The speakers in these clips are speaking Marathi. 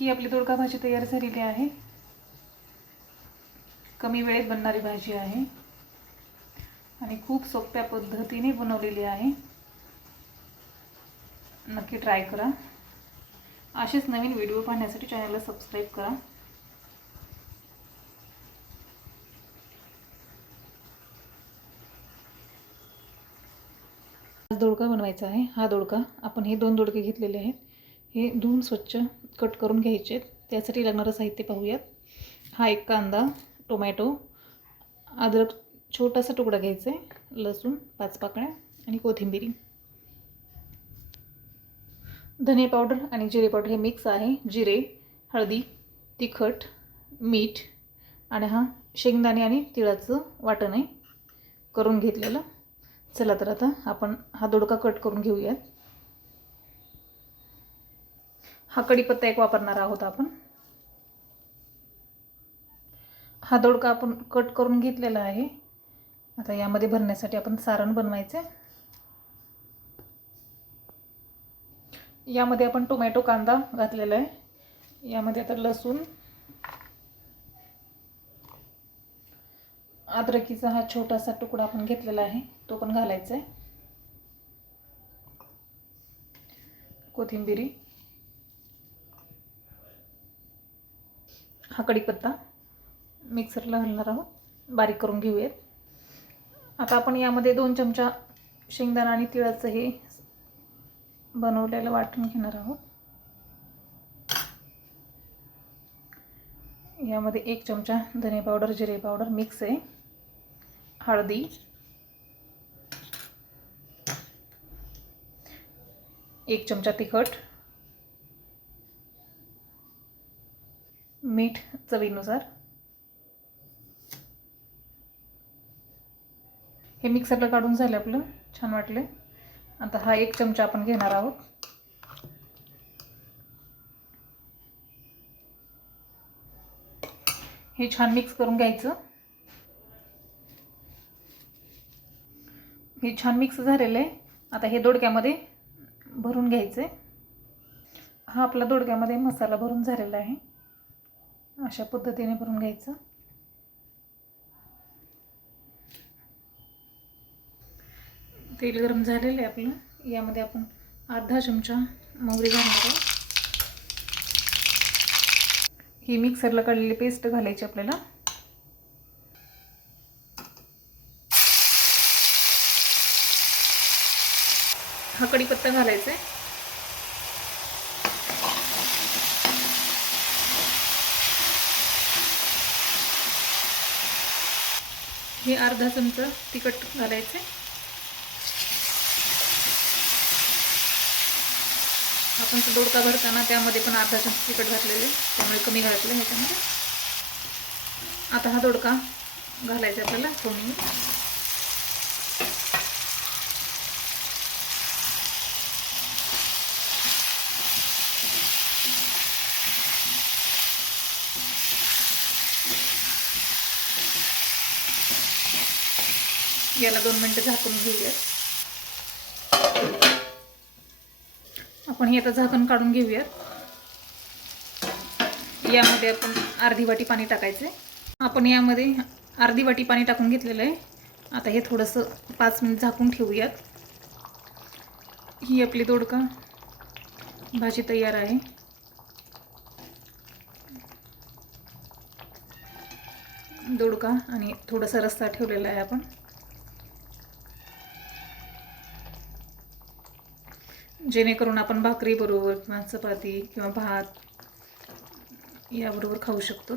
ही आपली दोडका भाजी तयार झालेली आहे. कमी वेळेत बनणारी भाजी आहे. आणि खूप सोप्या पद्धतीने बनवलेली आहे. नक्की ट्राय करा. असेच नवीन व्हिडिओ पाहण्यासाठी चॅनलला सबस्क्राईब करा. दोडका बनवायचा आहे. हा दोडका आपण हे दोन दोडके घेतलेले आहेत. हे धुवून स्वच्छ कट करून घ्यायचे. आहेत त्यासाठी लागणारं साहित्य पाहूयात. हा एक कांदा टोमॅटो अद्रक छोटासा तुकडा घ्यायचा आहे. लसूण पाच पाकळ्या आणि कोथिंबिरी. धने पावडर आणि जिरे पावडर हे मिक्स आहे. जिरे हळदी तिखट मीठ आणि हा शेंगदाणे आणि तिळाचं वाटण आहे. करून घेतलेलं. चला तर आता आपण हा दोडका कट करून घेऊयात. हा कढीपत्ता एक वापरणार आहोत आपण. हा दोडका आपण कट करून घेतलेला आहे. आता यामध्ये भरण्यासाठी आपण सारण बनवायचे. यामध्ये आपण टोमॅटो कांदा घातलेला आहे. यामध्ये आता लसूण अद्रकीचा हा छोटासा तुकडा आपण घेतलेला आहे तो पण घालायचा आहे. कोथिंबिरी हा कढीपत्ता मिक्सरला घालणार आहोत. बारीक करून घेऊयात. आता आपण यामध्ये दोन चमचा शेंगदाणा आणि तिळाचं हे बनवलेलं वाटून घेणार आहोत. यामध्ये एक चमचा धने पावडर जिरे पावडर मिक्स आहे. हळदी. एक चमचा तिखट. मीठ चवीनुसार. हे मिक्सरला काढून झालं आपलं छान वाटलं. आता हा एक चमचा आपण घेणार आहोत. हे छान मिक्स करून घ्यायचं. हे छान मिक्स झालेलं आहे. आता हे दोडक्यामध्ये भरून घ्यायचं आहे. हा आपला दोडक्यामध्ये मसाला भरून झालेला आहे. अशा पद्धतीने भरून घ्यायचं. तेल गरम झालेलं आहे आपलं. यामध्ये आपण अर्धा चमचा मोहरी घालणार आहोत ही मिक्सरला काढलेली पेस्ट घालायची आपल्याला. हा कढीपत्ता घालायचा आहे. हे अर्धा चमचा तिखट घालायचं. आपण तो दोडका भरताना त्यामध्ये पण अर्धा चमचा तिखट घातलेले त्यामुळे कमी घातलं ह्याच्यामध्ये. आता हा दोडका घालायचा आपल्याला फोडणी याला दोन मिनटं झाकून घेऊयात आपण हे आता झाकण काढून घेऊयात यामध्ये आपण अर्धी वाटी पाणी टाकायचं आपण यामध्ये अर्धी वाटी पाणी टाकून घेतलेलं आहे. आता हे थोडंसं पाच मिनिट झाकून ठेवूयात. ही आपली दोडका भाजी तयार आहे. दोडका आणि थोडासा रस्ता ठेवलेला आहे आपण. जेणेकरून आपण भाकरीबरोबर किंवा चपाती किंवा भात याबरोबर खाऊ शकतो.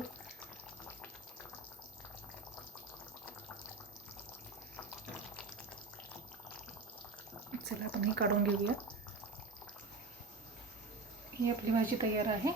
चला आपण हे काढून घेऊया. ही आपली भाजी तयार आहे.